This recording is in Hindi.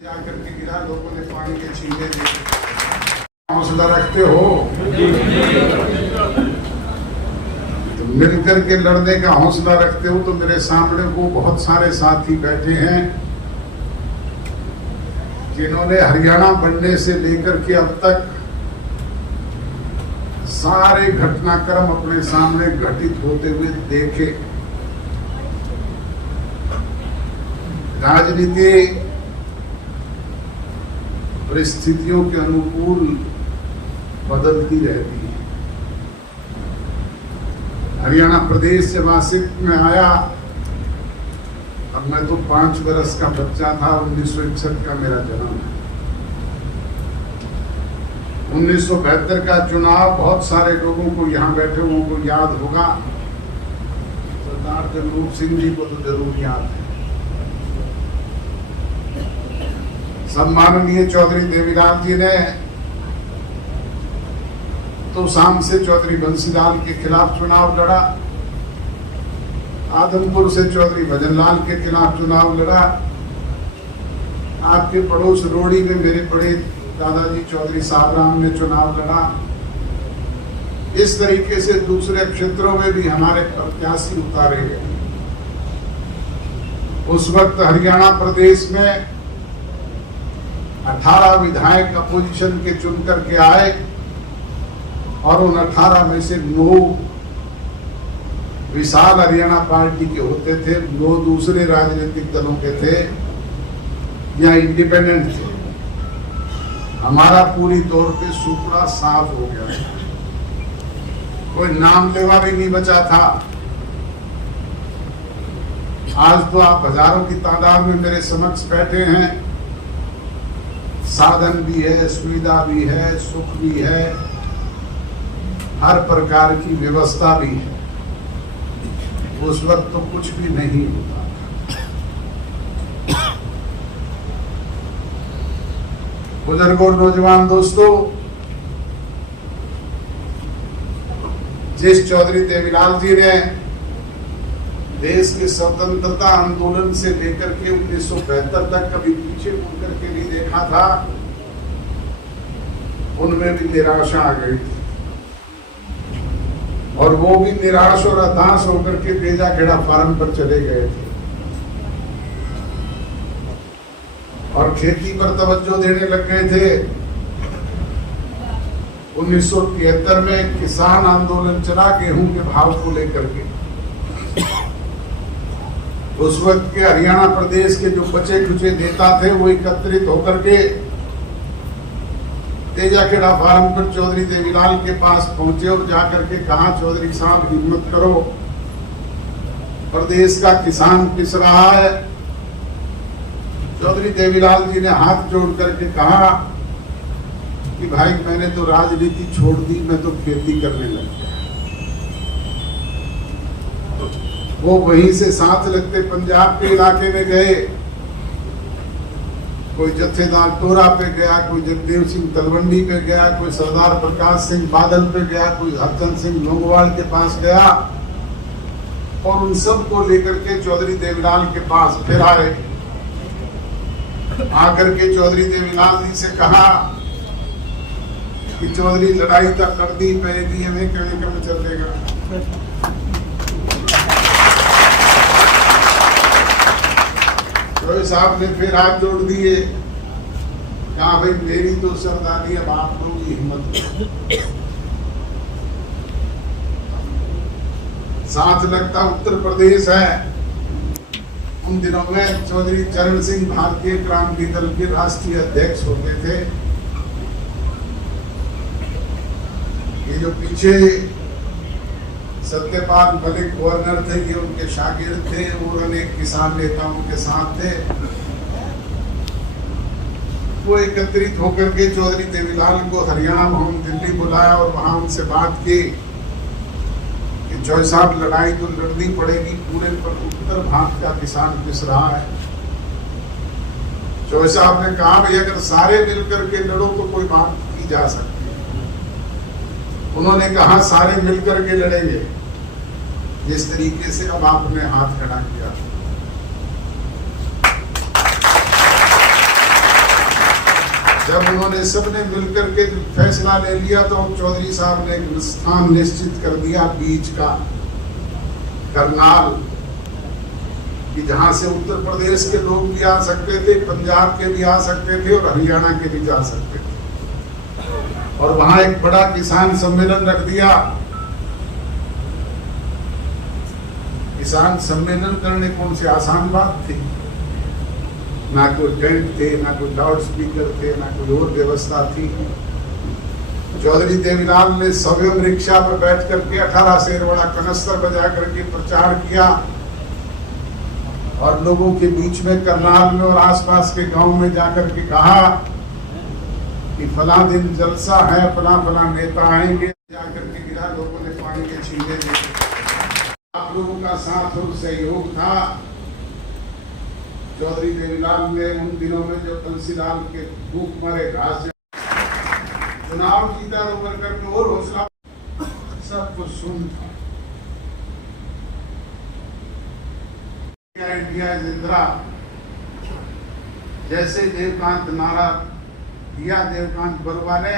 जाकर के गिरा, लोगों ने पानी के छींटे दिए। हौसला रखते हो तो मिलकर के लड़ने का हौसला रखते हो। तो मेरे सामने वो बहुत सारे साथी बैठे हैं जिन्होंने हरियाणा बनने से लेकर के अब तक सारे घटनाक्रम अपने सामने घटित होते हुए देखे। राजनीति परिस्थितियों के अनुकूल बदलती रहती है। हरियाणा प्रदेश जब अस्तित्व में आया, अब मैं तो 5 वर्ष का बच्चा था। 1961 का मेरा जन्म है। 1972 का चुनाव बहुत सारे लोगों को, यहाँ बैठे हुओं को याद होगा। सरदार जगरूप सिंह जी को तो जरूर याद है। सम्माननीय चौधरी देवीलाल जी ने तो शाम से चौधरी बंसीलाल के खिलाफ चुनाव लड़ा, आदमपुर से चौधरी भजनलाल के खिलाफ चुनाव लड़ा, आपके पड़ोस रोड़ी में मेरे बड़े दादाजी चौधरी साहबराम ने चुनाव लड़ा। इस तरीके से दूसरे क्षेत्रों में भी हमारे प्रत्याशी उतारे गए। उस वक्त हरियाणा प्रदेश में 18 विधायक अपोजिशन के चुन करके आए और उन 18 में से 9 विशाल हरियाणा पार्टी के होते थे, 9 दूसरे राजनीतिक दलों के थे या इंडिपेंडेंट थे। हमारा पूरी तौर पे सूपड़ा साफ हो गया, कोई नाम लेवा भी नहीं बचा था। आज तो आप हजारों की तादाद में मेरे समक्ष बैठे हैं। साधन भी है, सुविधा भी है, सुख भी है, हर प्रकार की व्यवस्था भी है। उस वक्त तो कुछ भी नहीं होता। बुजुर्गों, नौजवान दोस्तों, जिस चौधरी देवीलाल जी ने देश के स्वतंत्रता आंदोलन से लेकर के 1972 तक कभी पीछे मुड़ करके नहीं देखा था, उनमें भी निराशा आ गई थी और वो भी निराश और हताश होकर के तेजा खेड़ा फार्म पर चले गए थे और खेती पर तवज्जो देने लग गए थे। 1973 में किसान आंदोलन चला गेहूं के भाव को लेकर के। उस वक्त के हरियाणा प्रदेश के जो बचे खुचे नेता थे वो एकत्रित होकर के तेजाखेड़ा फार्म पर चौधरी देवीलाल के पास पहुंचे और जाकर के कहा, चौधरी साहब हिम्मत करो, प्रदेश का किसान पिस रहा है। चौधरी देवीलाल जी ने हाथ जोड़ करके कहा कि भाई मैंने तो राजनीति छोड़ दी, मैं तो खेती करने लग गया। वो वहीं से साथ लगते पंजाब के इलाके में गए। कोई जत्थेदार टोरा पे गया, कोई जगदेव सिंह तलवंडी पे गया, कोई सरदार प्रकाश सिंह बादल पे गया, कोई हरचंद सिंह लोंगोवाल के पास गया और उन सब को लेकर के चौधरी देवीलाल के पास फिर आए। आकर के चौधरी देवीलाल जी से कहा कि चौधरी लड़ाई तक करनी पड़ेगी, हमें कहने का चलेगा। साहब ने फिर हाथ जोड़ दिए, कहा भाई मेरी तो सरदारी, अब आप लोग की हिम्मत। साथ लगता उत्तर प्रदेश है। उन दिनों में चौधरी चरण सिंह भारतीय क्रांति दल के राष्ट्रीय अध्यक्ष होते थे। ये जो पीछे सत्यपाल मलिक गवर्नर थे, ये उनके शागिर्द थे और अनेक किसान नेताओं के साथ थे। वो एकत्रित होकर के चौधरी देवीलाल को हरियाणा भवन दिल्ली बुलाया और वहां उनसे बात की कि जॉय साहब लड़ाई तो लड़नी पड़ेगी, पूरे पर उत्तर भारत का किसान पिस रहा है। जॉय साहब ने कहा भाई अगर सारे मिलकर के लड़ो तो कोई बात की जा सकती है। उन्होंने कहा सारे मिलकर के लड़ेंगे, जिस तरीके से अब आपने हाथ खड़ा किया। जब उन्होंने सबने मिलकर के फैसला ले लिया तो चौधरी साहब ने एक स्थान निश्चित कर दिया बीच का, करनाल, कि जहां से उत्तर प्रदेश के लोग भी आ सकते थे, पंजाब के भी आ सकते थे और हरियाणा के भी जा सकते थे। और वहां एक बड़ा किसान सम्मेलन रख दिया। किसान सम्मेलन करने कौन सी आसान बात थी? ना कोई टेंट थे, ना कोई लाउड स्पीकर थे, ना कोई और व्यवस्था थी। चौधरी देवीलाल ने स्वयं रिक्शा पर बैठ करके 18 शेर बड़ा कनस्तर बजा करके प्रचार किया और लोगों के बीच में, करनाल में और आसपास के गांव में जाकर के कहा कि फला दिन जलसा है, फला फला नेता आएंगे। जाकर के गिरा, लोगों ने पानी के छींटे दिए। आप लोगों का साथ और सहयोग था। चौधरी देवीलाल ने उन दिनों में जो तुलसीलाल के भूख मरे घास, चुनाव जीता तो वर्कर में और हौसला, सब कुछ सुन था। इंडिया जिंदा, जैसे देवकांत नारा दिया देवकांत बरुआ ने,